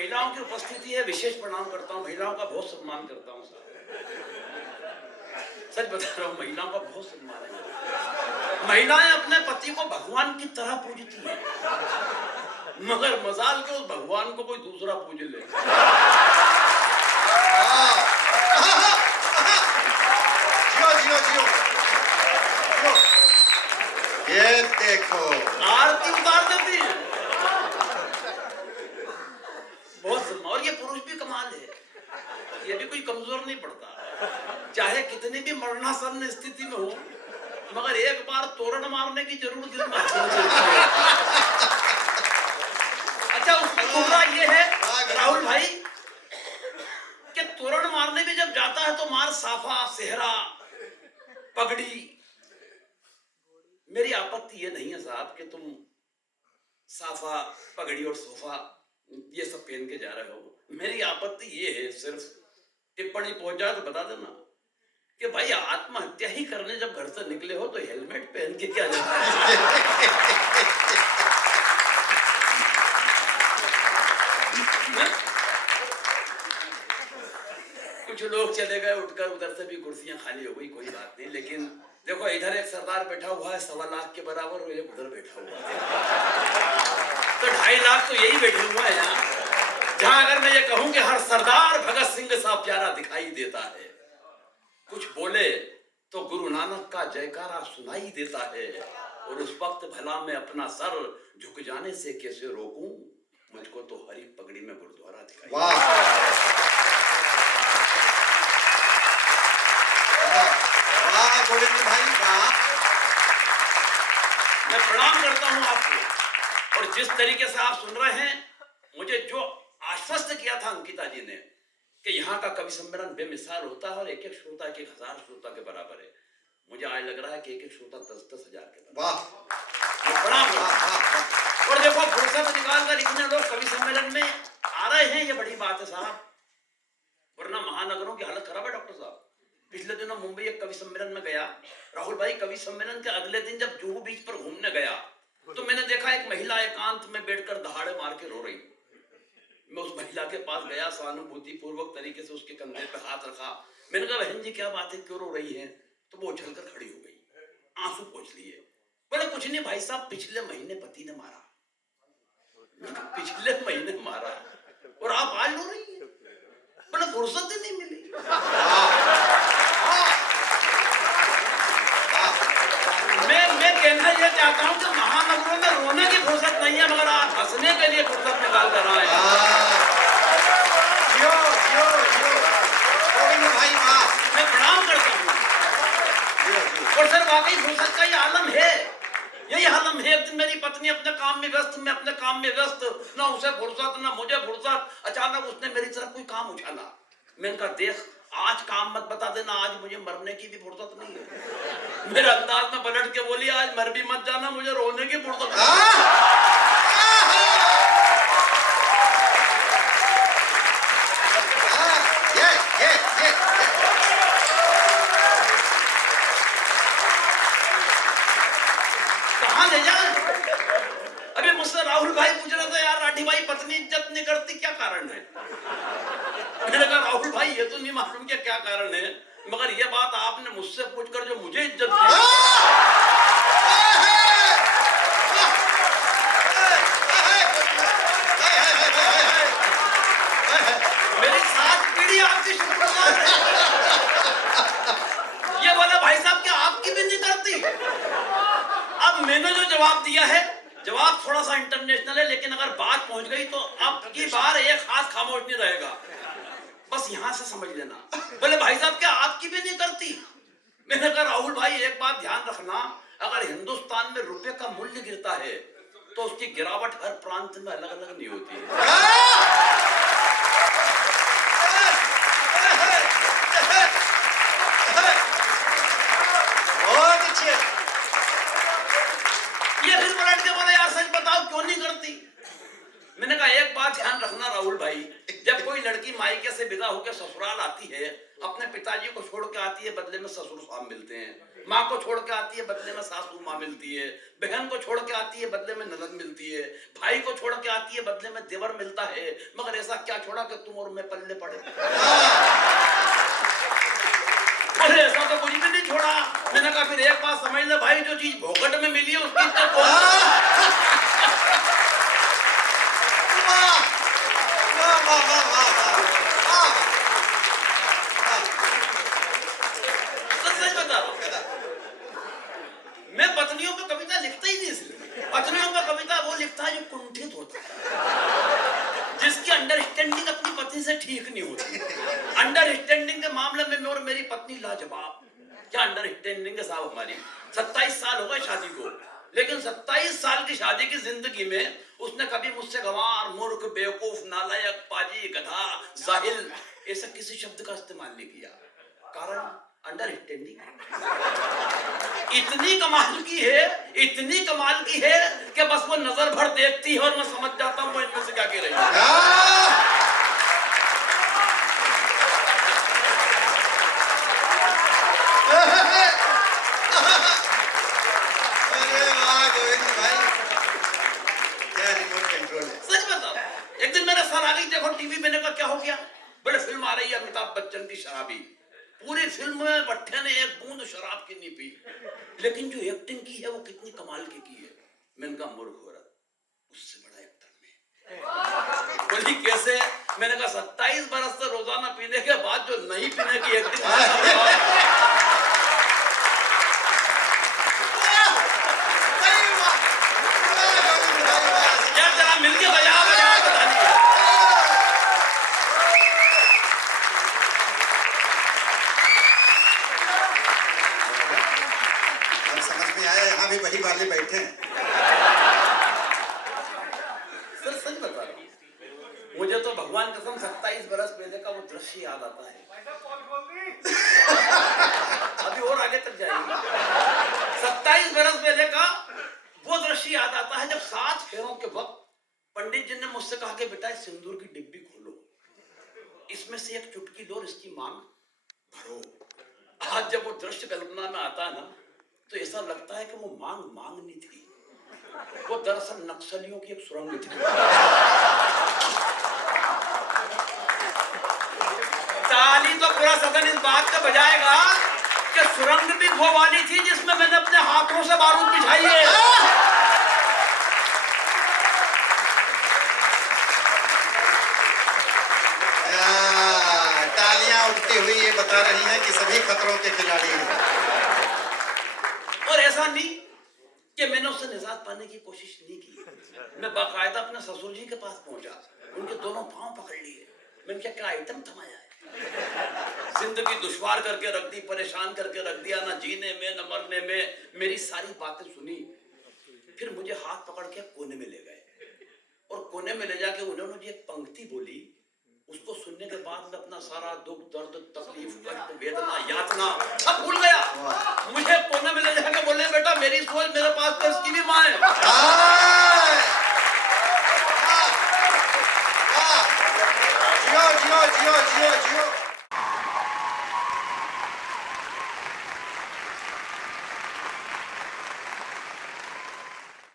महिलाओं की उपस्थिति है, विशेष प्रणाम करता हूँ, महिलाओं का बहुत सम्मान करता हूँ साहब, सच बता रहा हूँ, महिलाओं का बहुत सम्मान है। महिलाएं अपने पति को भगवान की तरह पूजती हैं, मगर मजाल के उस भगवान को कोई दूसरा पूज ले। जियो जियो जियो, ये देखो आरती उतार देती है, बहुत सम्मान। और ये पुरुष भी कमाल है, ये भी कोई कमजोर नहीं पड़ता, चाहे कितनी भी मरणासन्न स्थिति में हो, मगर एक बार तोरण मारने की जरूर दिल में है। अच्छा, उसका तुलना ये है राहुल भाई कि तोरण मारने भी जब जाता है तो मार साफा, सेहरा, पगड़ी। मेरी आपत्ति ये नहीं है साहब कि तुम साफा, पगड़ी और सोफा ये सब पहन के जा रहे हो। मेरी आपत्ति ये है, सिर्फ टिप्पणी पहुंच जाए तो बता देना कि भाई आत्महत्या ही करने जब घर से निकले हो तो हेलमेट पहन के क्या जाना है? कुछ लोग चले गए उठकर, उधर से भी कुर्सियां खाली हो गई, कोई बात नहीं। लेकिन देखो, इधर एक सरदार बैठा हुआ है 1.25 लाख के बराबर, और एक उधर बैठा हुआ है तो 2.5 लाख तो यही बैठे हुआ है यहाँ। जहां अगर मैं ये कहूं कि हर सरदार भगत सिंह सा प्यारा दिखाई देता है, कुछ बोले तो गुरु नानक का जयकारा सुनाई देता है, और उस वक्त भला मैं अपना सर झुक जाने से कैसे रोकूं, मुझको तो हरी पगड़ी में गुरुद्वारा दिखाई। वाह गोविंद भाई वाह। मैं प्रणाम करता हूं आपको, और जिस तरीके से आप सुन रहे हैं, मुझे जो आश्वस्त किया था अंकिता जी ने कि यहाँ का कवि सम्मेलन बेमिसाल होता है और एक एक श्रोता 1000 श्रोता के बराबर है, मुझे आज लग रहा है कि एक एक श्रोता 10-10 हजार के बराबर। वाह, प्रणाम। और देखो, फुर्सत निकाल कर इतने लोग कवि सम्मेलन में आ रहे हैं, ये बड़ी बात है साहब, वरना महानगरों की हालत खराब है। डॉक्टर साहब, पिछले दिनों मुंबई एक कवि सम्मेलन में गया, राहुल भाई, कवि सम्मेलन के अगले दिन जब जुहू बीच पर घूमने गया तो मैंने देखा एक महिला एकांत में बैठकर दहाड़े मार के रो रही। मैं उस महिला के पास गया, सहानुभूति पूर्वक तरीके से उसके कंधे पे हाथ रखा, मैंने कहा बहन जी क्या बात है, क्यों रो रही हैं? तो वो उछलकर खड़ी हो गई, आंसू पोंछ लिए। बोले कुछ नहीं भाई साहब, पिछले महीने पति ने मारा। पिछले महीने मारा और आप आज रो रही हैं? बोले फुर्सत ही नहीं मिली। मैं कहना यह चाहता हूं कि महानगरों में रोने की फुर्सत नहीं है, मगर आप हंसने के लिए फुर्सत निकाल कर आए हैं। मैं प्रणाम करता हूँ, और सर वाकई फुर्सत का ये आलम है, यही आलम है। एक दिन मेरी पत्नी अपने काम में व्यस्त, मैं अपने काम में व्यस्त, ना उसे फुर्सत ना मुझे फुर्सत। अचानक उसने मेरी तरफ कोई काम उछाला, मैंने कहा देख, आज काम मत बता देना, आज मुझे मरने की भी फुर्सत नहीं है। मेरे अंदाज में पलट के बोली, आज मर भी मत जाना, मुझे रोने की फुर्सत कहां ले जाए। अभी मुझसे राहुल भाई पूछ रहे थे, यार राठी भाई पत्नी इज्जत नहीं करती, क्या कारण है? मैंने कहा राहुल भाई ये तो नहीं मालूम कि क्या कारण है, मगर ये बात आपने मुझसे पूछकर जो मुझे इज्जत दी, मेरी 7 पीढ़ी आपकी शुक्रगुजार है। ये बोला भाई साहब क्या आपकी भी नहीं करती? अब मैंने जो जवाब दिया है, जवाब थोड़ा सा इंटरनेशनल है, लेकिन अगर बात पहुंच गई तो अब की बार एक हाथ खामोश नहीं रहेगा, बस यहां से समझ लेना। बोले भाई साहब क्या आपकी भी नहीं करती? मैंने कहा राहुल भाई एक बात ध्यान रखना, अगर हिंदुस्तान में रुपए का मूल्य गिरता है तो उसकी गिरावट हर प्रांत में अलग अलग नहीं होती है। ये फिर पलट के बोले यार सच बताओ क्यों नहीं करती? मैंने कहा एक बात ध्यान रखना राहुल भाई, जब कोई कोई लड़की मायके से विदा होकर ससुराल आती है, अपने पिताजी को छोड़ के आती है, बदले में ससुर साहब मिलते हैं। माँ को छोड़ के आती है, बदले में सासू माँ मिलती है। बहन को छोड़ के आती है, बदले में ननद मिलती है। भाई को छोड़ के आती है, बदले में देवर मिलता है। मगर ऐसा क्या छोड़ा कि तुम और मैं पल्ले पड़े? अरे ऐसा तो कुछ भी नहीं छोड़ा। मैंने कहा फिर एक बात समझ ले भाई, जो चीज भोगट में मिली है उसकी इज्जत कौन? सच बता रहा हूं, मैं पत्नियों पर कविता लिखता ही नहीं। इसलिए पत्नियों पर कविता वो लिखता है जो कुंठित होता है, जिसकी अंडरस्टैंडिंग अपनी पत्नी से ठीक नहीं होती। अंडरस्टैंडिंग के मामले में मैं और मेरी पत्नी लाजवाब। क्या अंडरस्टैंडिंग है साहब हमारी। 27 साल हो गए शादी को, लेकिन 27 साल की शादी की जिंदगी में उसने कभी मुझसे गंवार, मूर्ख, बेवकूफ, नालायक, पाजी, गधा, जाहिल ऐसा किसी शब्द का इस्तेमाल नहीं किया। कारण अंडरस्टैंडिंग इतनी कमाल की है, इतनी कमाल की है कि बस वो नजर भर देखती है और मैं समझ जाता हूं वो इनमें से क्या कह रही है। एक दिन मेरा सर आ गई, देखो टीवी मैंने कहा क्या हो गया? बड़े फिल्म आ रही है अमिताभ बच्चन की शराबी। पूरी फिल्म में बट्टे ने एक बूंद शराब की नहीं पी, लेकिन जो एक्टिंग की है वो कितनी कमाल की है। मैंने कहा मूर्ख औरत, उससे बड़ा एक्टर में। बोली कैसे? मैंने कहा 27 बरस से रोजाना पीने के बाद जो नहीं पीने की एक्टिंग मिलके बजा समझ में आया, यहाँ भी वही वाले बैठे हैं। सर सच बता रहा हूं, मुझे तो भगवान कसम 27 बरस पहले का वो दृश्य याद आता है। अभी और आगे तक जाएंगे। 27 बरस पहले का वो दृश्य याद आता है जब 7 फेरों के वक्त पंडित जी ने मुझसे कहा कि बेटा सिंदूर की डिब्बी खोलो, इसमें से एक चुटकी लो और इसकी मांग भरो। आज जब वो दृश्य कल्पना में आता है ना, तो ऐसा लगता है कि वो मांग नहीं थी, वो दरअसल नक्सलियों की एक सुरंग थी। ताली तो पूरा सदन इस बात का बजाएगा कि सुरंग भी वो वाली थी जिसमें मैंने अपने हाथों से बारूद बिछाई है। तालियां उठती हुई ये बता रही हैं कि सभी खतरों के खिलाड़ी हैं। और ऐसा नहीं कि मैंने उससे निजात पाने की कोशिश नहीं की। मैं बाकायदा अपने ससुर जी के पास पहुंचा, उनके दोनों पांव पकड़ लिए। मैंने क्या आइटम थमाया है? जिंदगी दुश्वार करके रख दी, परेशान करके रख दिया, ना जीने में न मरने में। मेरी सारी बातें सुनी, फिर मुझे हाथ पकड़ के कोने में ले गए और कोने में ले जाके उन्होंने मुझे एक पंक्ति बोली। उसको सुनने के बाद मैं अपना सारा दुख, दर्द, तकलीफ, कष्ट, वेदना, यातना सब भूल गया। मुझे कोने में ले जाके बोले बेटा मेरी सोच मेरे पास तो इसकी भी मां है। जियो जियो जियो जियो जियो।